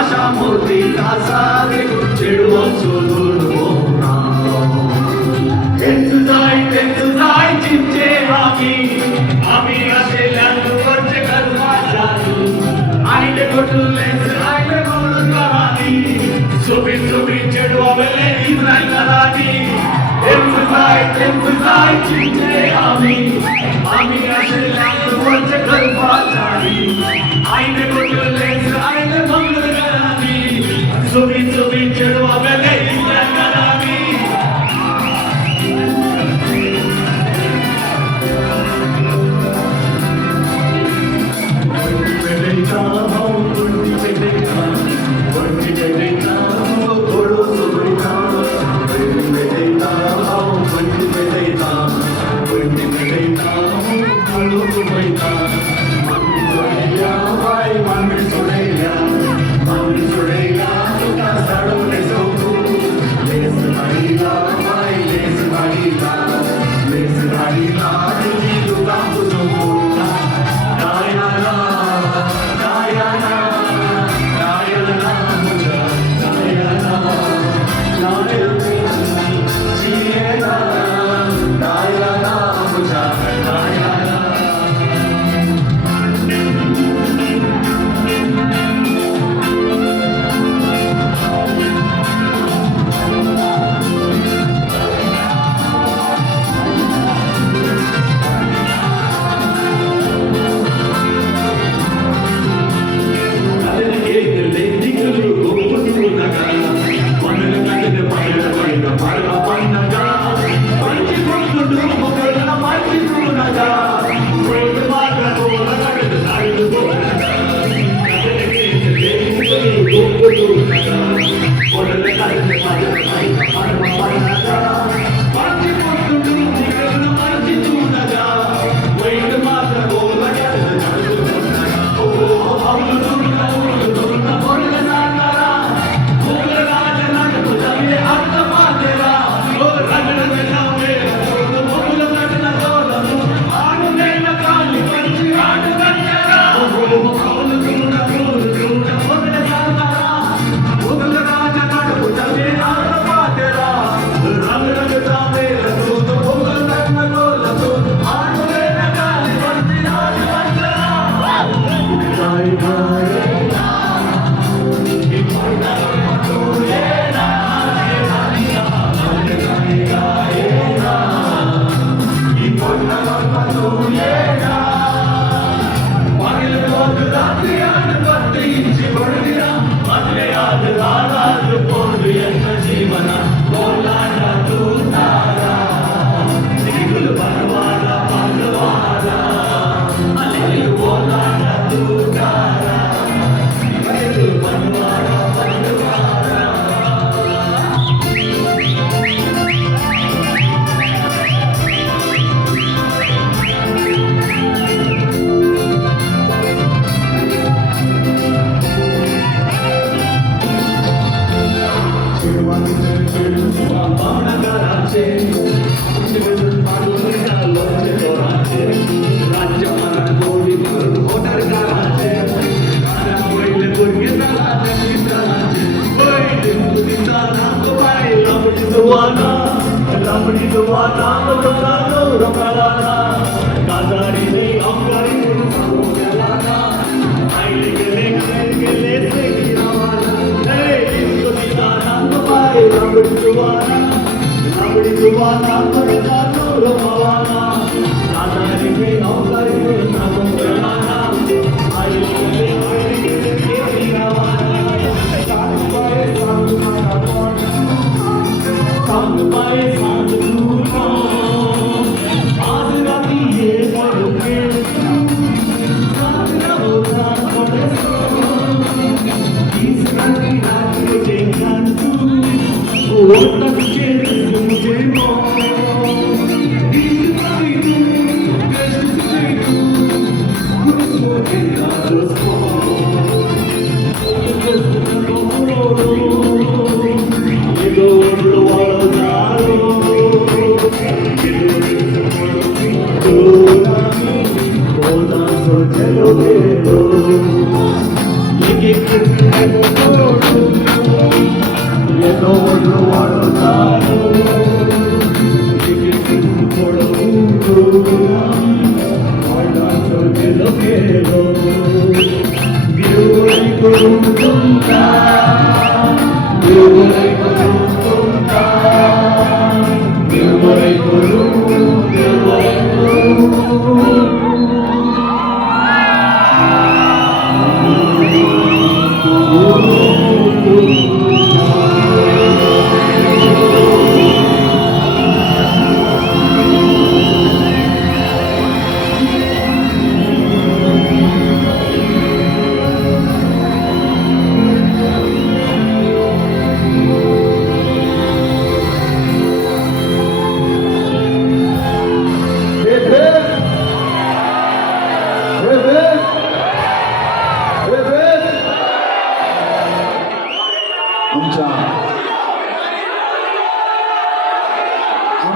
आशा मोती कासारे चिडवो सोडून तेच जाय चिंचे आम्ही असे लँडवरचे कर्माचारी आईले घोटलेच आईले म्हणून करानी सोबी चिडवावेले इब्राहिम करानी तेच जाय चिंचे आम्ही असे लँडवरचे कर्माचारी आईले घोटलेच आईले म्हणून Subi chedwa bele illa karami Kundi bedeta thoro subrita Kundi bedeta thoro subrita Mami soreya vai mami soreya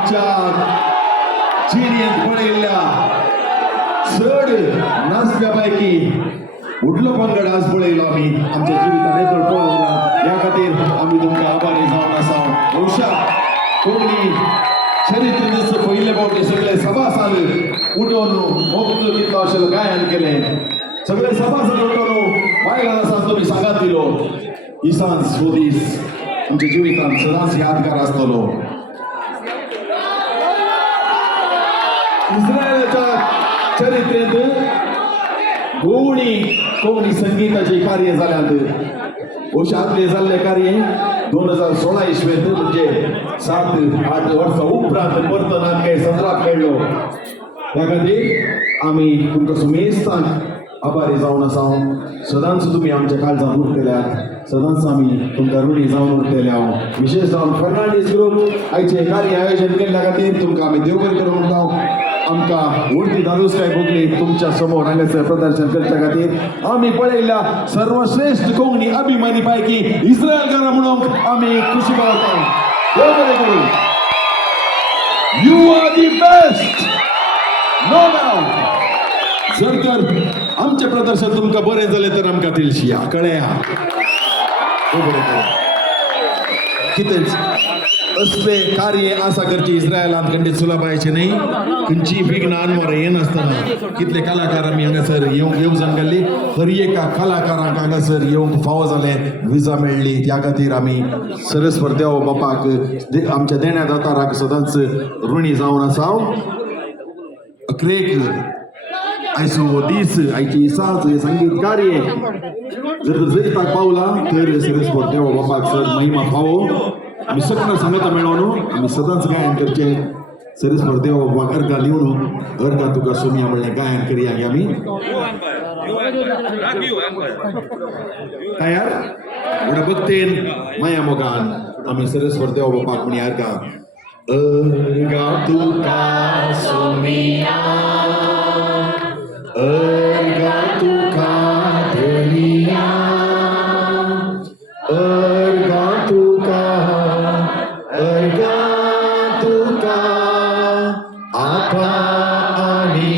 आमच्या चिरयेंत पळयल्ल्या चड नाचप्यापैकी उडलो पंगड आज पळयलो आमी आमच्या जिवितान येतोळ पळोवना ह्या खातीर आमी तुमकां आभारी जावन आसा भविष्या कोंकणी चरित्र जसं पयले फावटी सगळे सभासाल उठोवन मोगतो कितलो आशिल्लो गायन केलें सगळे सभासाल उठोवन बायलां आसा तुमी सांगात दिलो ही सांज हो दीस आमच्या जिवितांत सदांच यादगार आसतलो इस्रायलाच्या चरित्रेंत कोंकणी संगीताचे कार्य जाल्यात ओशांतले जाल्ले कार्य 2016 इसवेंत म्हणजे 7-8 वर्सां उपरांत परत आमगे सदराक मेळ्ळो त्या खातीर आमी तुमकां सुमेस्तान आभारी जावन आसा सदांच तुमी आमच्या काळजांत उरतल्यात सदांच आमी तुमकां ऋणी जावन उरतले हांव विशेश जावन फर्नांडीस ग्रूप आयचे कार्य आयोजन केल्ल्या खातीर तुमकां आमी देव बरें करूं म्हणटा आमकां उर्ती धादोसकाय भोगली तुमच्या समोर हांगासर प्रदर्शन करच्या खातीर आमी पळयल्ल्या सर्वश्रेष्ठ कोंकणी अभिमानी पैकी इस्रायलकारां म्हणून आमी खुशी पावता देव बरें करूं you are the best no doubt जर तर आमचें प्रदर्शन तुमकां बरें जालें तर आमकां तिळशिया कळया देव बरें करूं कितेंच असले कार्य आसा करची इस्रायलांत खंडीत सुलभायचे न्ही खंयची विघ्न आनमोर हें नासतना कितले कलाकार आमी हांगासर येवजण केल्ली हर एका कलाकारांक हांगासर येवंक फावो जालें विजा मेळ्ळी त्या खातीर आमी सरस्वर देव बापाक आमच्या देण्या दाताराक सदांच ऋणी जावन आसा क्रेक आयचो दीस आयची सांज संगीत कार्य जर जैताक पावला तर सरस्वर देव बापाक सर महिमा फावो आमी सगळ्यांना सांगता मेळो न्हू आमी सदांच गायन करचें सरस्वर देव बापाक अर्घां दिवन अर्घां तुका सोमिया म्हणलें गायन करया आमी तयार म्हणटा भक्तेन माया मोगान आमी सरस्वर देव बापाक म्हणी अर्घां अर्घां तुका सोमिया अर्घां तुका धनिया अर्घां तुका आपा आनी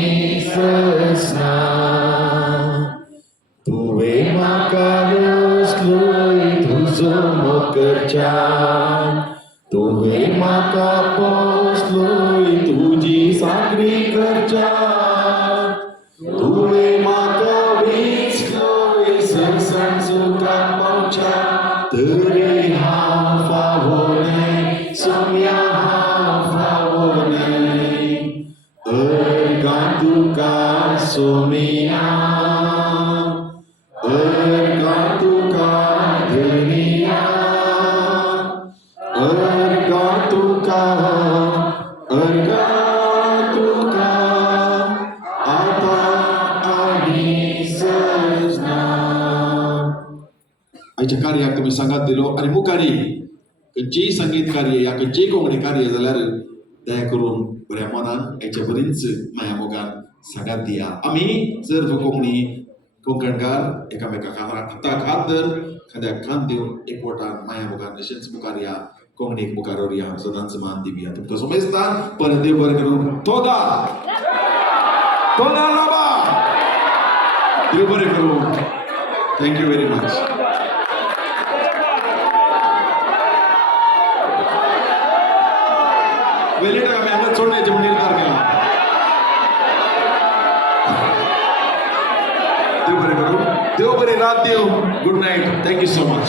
ससना तुवें म्हाका रचलोय तुजो मोकरच्या तुवें म्हाका पोसलोय तुजी साकरी करच्या तुवें म्हाका वेचलोय संवसार सुखान पावच्या तरी हांव फावो न्हय सोम्या हांव फावो न्हय अर्घां तुका सोमिया अर्घां तुका धनिया अर्घां तुका आता आनी सजना आयच्या कार्याक तुमी सांगात दिलो आनी मुखारी खंयचेय संगीत कार्य या खंयचेय कोंकणी कार्य जाल्यार दया करून बऱ्या मनान हेच्या बरीच माया मोगान सांगात दिया आमी जर कोंकणी कोंकणकार एकामेकाक हाताक हात धर खांद्याक खांद दिवन एकवटान माया मोगान अशेंच मुखार या कोंकणीक मुखार व्हरया सदांच मान दिवया तुमकां समजता परत देव बरें करून तोदा लाबा देव बरें करून थँक्यू व्हेरी मच वेलेटा आम्ही हांगा सोडण्याचे म्हणून निर्धार केला देव बरें करूं देव बरें रात देव good night thank you so much